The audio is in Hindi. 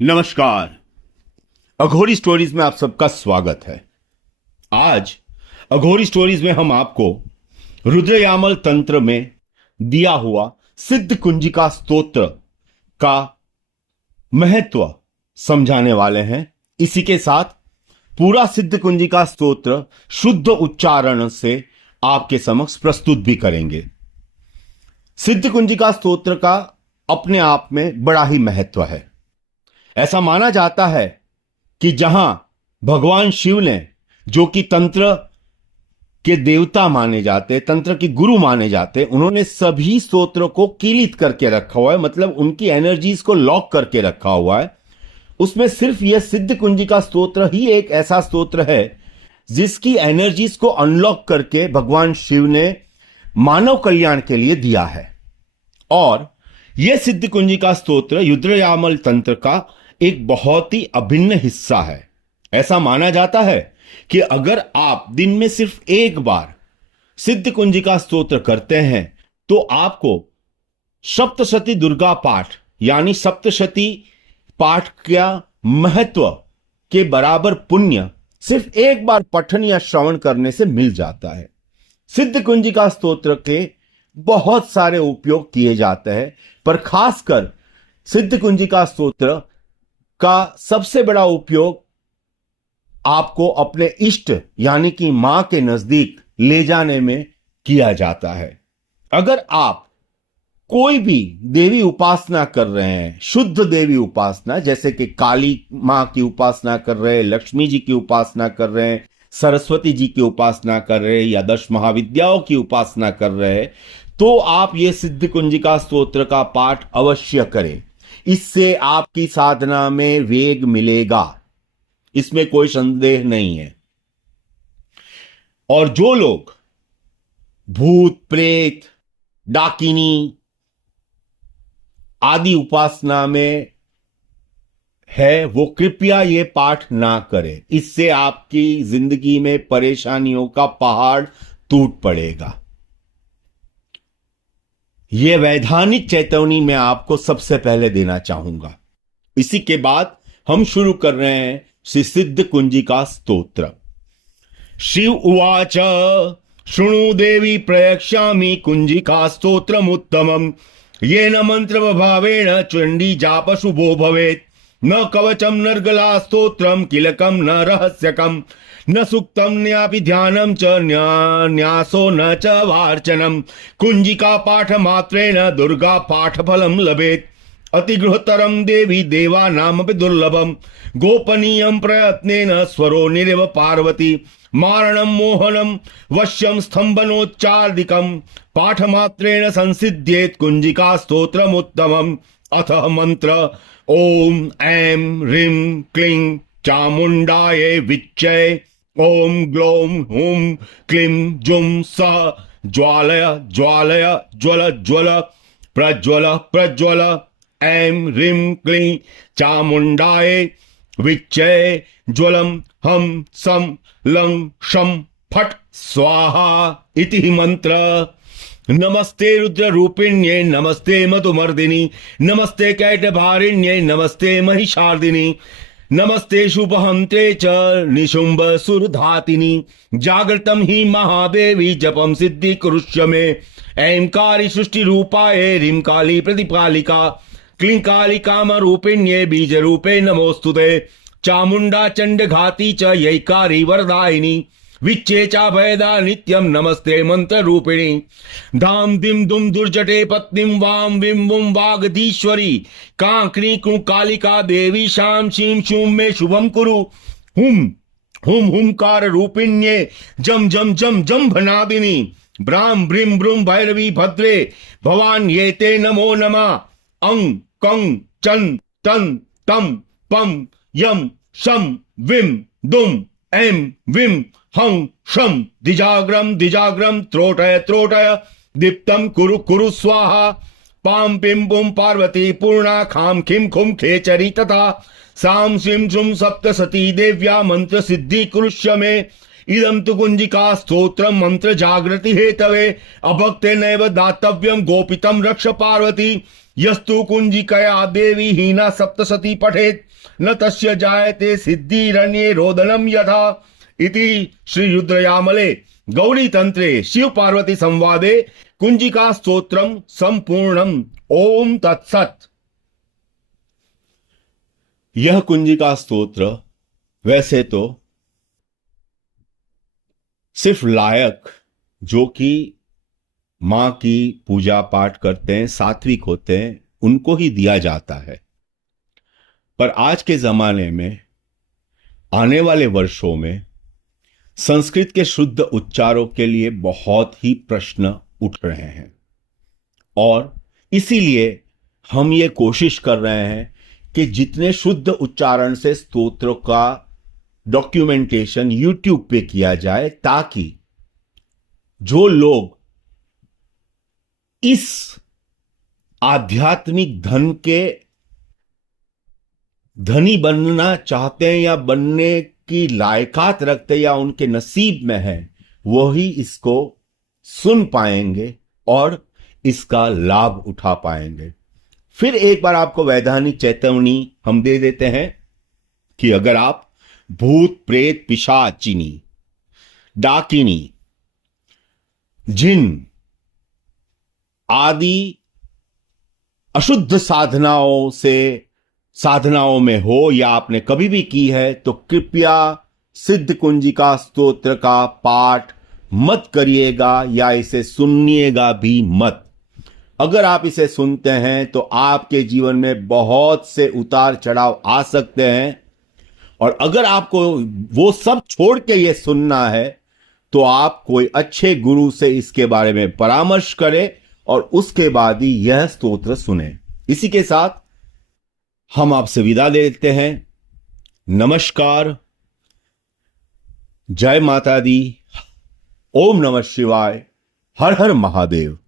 नमस्कार। अघोरी स्टोरीज में आप सबका स्वागत है। आज अघोरी स्टोरीज में हम आपको रुद्रयामल तंत्र में दिया हुआ सिद्ध कुंजिका स्तोत्र का महत्व समझाने वाले हैं। इसी के साथ पूरा सिद्ध कुंजिका स्तोत्र शुद्ध उच्चारण से आपके समक्ष प्रस्तुत भी करेंगे। सिद्ध कुंजिका स्तोत्र का अपने आप में बड़ा ही महत्व है। ऐसा माना जाता है कि जहां भगवान शिव ने, जो कि तंत्र के देवता माने जाते, तंत्र के गुरु माने जाते, उन्होंने सभी स्तोत्रों को कीलित करके रखा हुआ है, मतलब उनकी एनर्जीज को लॉक करके रखा हुआ है। उसमें सिर्फ यह सिद्ध कुंजिका स्तोत्र ही एक ऐसा स्तोत्र है जिसकी एनर्जीज को अनलॉक करके भगवान शिव ने मानव कल्याण के लिए दिया है। और यह सिद्ध कुंजिका स्तोत्र रुद्रयामल तंत्र का एक बहुत ही अभिन्न हिस्सा है। ऐसा माना जाता है कि अगर आप दिन में सिर्फ एक बार सिद्ध कुंजिका स्तोत्र करते हैं तो आपको सप्तशती दुर्गा पाठ यानी सप्तशती पाठ का महत्व के बराबर पुण्य सिर्फ एक बार पठन या श्रवण करने से मिल जाता है। सिद्ध कुंजिका स्तोत्र के बहुत सारे उपयोग किए जाते हैं, पर खासकर सिद्ध कुंजिका स्तोत्र का सबसे बड़ा उपयोग आपको अपने इष्ट यानी कि मां के नजदीक ले जाने में किया जाता है। अगर आप कोई भी देवी उपासना कर रहे हैं, शुद्ध देवी उपासना, जैसे कि काली मां की उपासना कर रहे हैं, लक्ष्मी जी की उपासना कर रहे हैं, सरस्वती जी की उपासना कर रहे हैं या 10 महाविद्याओं की उपासना कर रहे हैं, तो आप ये सिद्ध कुंजिका स्तोत्र का पाठ अवश्य करें। इससे आपकी साधना में वेग मिलेगा, इसमें कोई संदेह नहीं है। और जो लोग भूत प्रेत डाकिनी आदि उपासना में है, वो कृपया ये पाठ ना करें। इससे आपकी जिंदगी में परेशानियों का पहाड़ टूट पड़ेगा। यह वैधानिक चेतावनी मैं आपको सबसे पहले देना चाहूंगा। इसी के बाद हम शुरू कर रहे हैं श्री सिद्ध कुंजिका स्तोत्र। शिव उवाच शृणु देवी प्रयक्ष्यामि कुंजिका स्तोत्रमुत्तमम् येन मंत्रभावेन चंडी जाप शुभो भवेत्। न कवचम नर्गला स्तोत्रम किलकम न रहस्यकम न सुक्तम न्यापि ध्यानम च न्यासो न च वार्चनम। कुंजिका पाठ मात्रेण दुर्गा पाठ फलम लभेत्। अतिगृहतरम देवी देवानामपि दुर्लभम। गोपनीयम प्रयत्नेन स्वरो निरेव पार्वती। मारणम मोहनम वश्यम स्तंभनोच्चार्दिकम। पाठमात्रेण संसिद्ध्येत् कुंजिका स्तोत्रमुत्तमम्। अथ मंत्र ओम ऐं ह्रीं क्लीं चामुंडायै विच्चै। ओम ग्लौम हुम क्लीं जुम सः ज्वालय ज्वालय ज्वल ज्वल प्रज्वल प्रज्वल। ऐं ह्रीं क्लीं चामुंडायै विच्चै ज्वलम हम सम लं शम फट स्वाहा इति मंत्र। नमस्ते रुद्र रूपिण्ये नमस्ते मधुमर्दिनी नमस्ते कैटभारिण्ये नमस्ते महिषार्दिनी नमस्ते शुभहंत्रे च निशुंभ सुरधातिनी। जागृतम ही महादेवी जपम सिद्धि कुरुष्य मे। ऐंकारी सृष्टि रूपाये ह्रीं काली प्रतिपालिका। क्लीं काली काम रूपिण्ये बीज रूपे नमोस्तुते। चामुंडा चंड घाती च यैकारी वरदायिनी। विच्चे चा भयदा नित्यम नमस्ते मंत्र रूपिणी। धाम दिम दुम दुर्जटे पत्नीम वाम विम वुम वागधीश्वरी। कांक्री क्रू कालिका देवी शाम शीम शूम में शुभम कुरु। हुम हुम हुमकार रूपिण्ये जम जम जम जम भनादिनी। ब्राम ब्रीम ब्रूम भैरवी भद्रे भवान ये ते नमो नमः। अंग कंग चं तन तम पम यम शम विम दुम ऐं विम हं शम दिजाग्रम दिजाग्रम त्रोटय त्रोटय दीप्तम कुरु कुरु स्वाहा। पाम पिम पुम पार्वती पूर्णा खाम खिम खुम खेचरी तथा साम शिम शुम सप्तसती देव्या मंत्र सिद्धि कुरुष्य में। इदं तु कुंजिका स्तोत्रम मंत्र जागृति हेतवे। अभक्ते नैव दातव्यम गोपितम रक्ष पार्वती। यस्तु कुंजिकया देवी हीना सप्तसती पठेत् न तस्य जायते सिद्धिरण्ये रोदनम यथा इति श्री रुद्रयामले गौरी तंत्रे शिव पार्वती संवादे कुंजिका स्तोत्रम संपूर्णम। ओम तत्सत। यह कुंजिका स्तोत्र वैसे तो सिर्फ लायक जो कि मां की पूजा पाठ करते हैं, सात्विक होते हैं, उनको ही दिया जाता है। पर आज के जमाने में, आने वाले वर्षों में संस्कृत के शुद्ध उच्चारों के लिए बहुत ही प्रश्न उठ रहे हैं और इसीलिए हम ये कोशिश कर रहे हैं कि जितने शुद्ध उच्चारण से स्तोत्रों का डॉक्यूमेंटेशन यूट्यूब पे किया जाए, ताकि जो लोग इस आध्यात्मिक धन के धनी बनना चाहते हैं या बनने की लायकात रखते या उनके नसीब में है, वो ही इसको सुन पाएंगे और इसका लाभ उठा पाएंगे। फिर एक बार आपको वैधानिक चेतावनी हम दे देते हैं कि अगर आप भूत प्रेत पिशाचिनी डाकिनी जिन आदि अशुद्ध साधनाओं में हो या आपने कभी भी की है, तो कृपया सिद्ध कुंजिका स्तोत्र का पाठ मत करिएगा या इसे सुनिएगा भी मत। अगर आप इसे सुनते हैं तो आपके जीवन में बहुत से उतार चढ़ाव आ सकते हैं, और अगर आपको वो सब छोड़ के ये सुनना है तो आप कोई अच्छे गुरु से इसके बारे में परामर्श करें और उसके बाद ही यह स्तोत्र सुने। इसी के साथ हम आपसे विदा लेते हैं। नमस्कार, जय माता दी, ओम नमः शिवाय, हर हर महादेव।